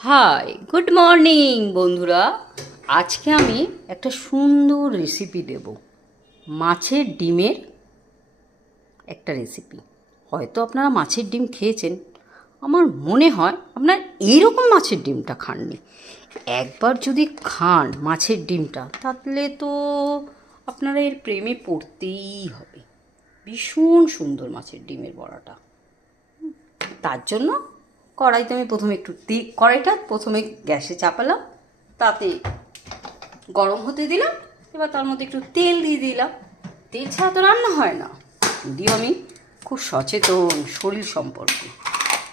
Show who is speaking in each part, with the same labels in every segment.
Speaker 1: Hi good morning বন্ধুরা। আজকে আমি একটা সুন্দর রেসিপি দেব। মাছের ডিমের একটা রেসিপি হয়তো আপনারা মাছের ডিম খেয়েছেন। আমার মনে হয় আপনার এইরকম মাছের ডিমটা খাননি। একবার যদি খান মাছের ডিমটা, তাহলে তো আপনারা এর প্রেমে পড়তেই হবে। ভীষণ সুন্দর মাছের ডিমের বড়াটা। তার জন্য কড়াইতে আমি প্রথমে একটু তে, কড়াইটা প্রথমে গ্যাসে চাপালাম, তাতে গরম হতে দিলাম, এবার তার মধ্যে একটু তেল দিয়ে দিলাম। তেল ছাড়া তো রান্না হয় না। যদিও আমি খুব সচেতন শরীর সম্পর্কে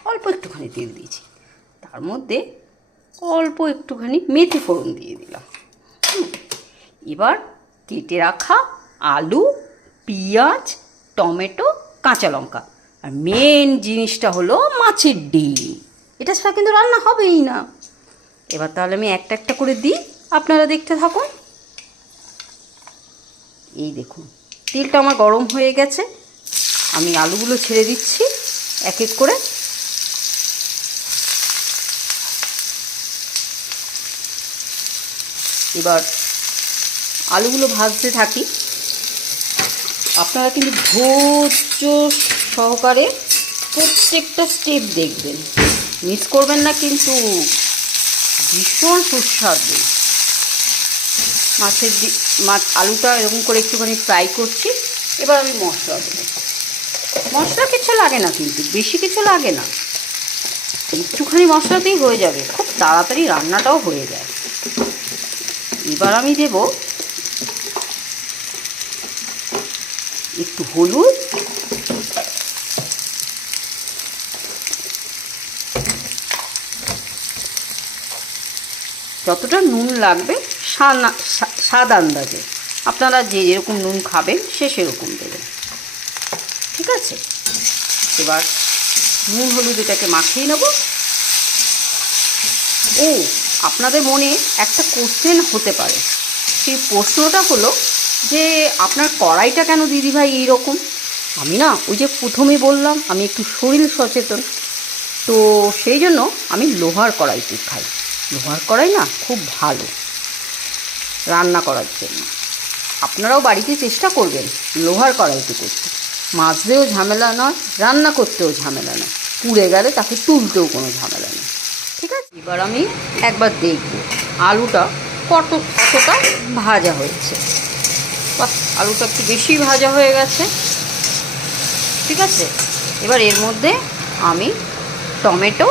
Speaker 1: অল্প একটুখানি তেল দিয়েছি। তার মধ্যে অল্প একটুখানি মেথি ফোড়ন দিয়ে দিলাম। এবার কেটে রাখা আলু, পেঁয়াজ, টমেটো, কাঁচা লঙ্কা আর মেন জিনিসটা হলো মাছের ডিম। এটা ছাড়া কিন্তু রান্না হবেই না। এবার তাহলে আমি একটা একটা করে দিই। আপনারা দেখতে থাকুন। এই দেখুন, তেলটা আমার গরম হয়ে গেছে। আমি আলুগুলো ছেড়ে দিচ্ছি, এক এক করে। এবার আলুগুলো ভাজতে থাকি। আপনারা কিন্তু ধৈর্য সহকারে প্রত্যেকটা স্টেপ দেখবেন। মিস করবেন না কিন্তু ভীষণ সুস্বাদু। মাছের মাছ, আলুটা এরকম করে একটুখানি ফ্রাই করছি, এবার আমি মশলা দেবো। মশলা কিছু লাগে না কিন্তু, বেশি কিছু লাগে না। একটুখানি মশলাতেই হয়ে যাবে, খুব তাড়াতাড়ি রান্নাটাও হয়ে যায়। এবার আমি দেবো একটু হলুদ। যতটা নুন লাগবে স্বাদ আন্দাজে। আপনারা যে যেরকম নুন খাবেন, সে সেরকম দেবেন। ঠিক আছে? এবার নুন হলুদ এটাকে মাখিয়ে নেব। ও, আপনাদের মনে একটা কোশ্চেন হতে পারে। সেই প্রশ্নটা হলো যে আপনার কড়াইটা কেন দিদিভাই এইরকম? আমি না ওই যে প্রথমে বললাম, আমি একটু শরীর সচেতন। তো সেই জন্য আমি লোহার কড়াইটি খাই। লোহার কড়াই না খুব ভালো রান্না করার জন্য। আপনারাও বাড়িতে চেষ্টা করবেন লোহার কড়াইটি করতে। মাজতেও ঝামেলা নয়, রান্না করতেও ঝামেলা নয়। পুড়ে গেলে তাকে তুলতেও কোনো ঝামেলা নেই। ঠিক আছে? এবার আমি একবার দেখব আলুটা কত কতটা ভাজা হয়েছে। আলুটা একটু বেশি ভাজা হয়ে গেছে। ঠিক আছে? এবার এর মধ্যে আমি টমেটো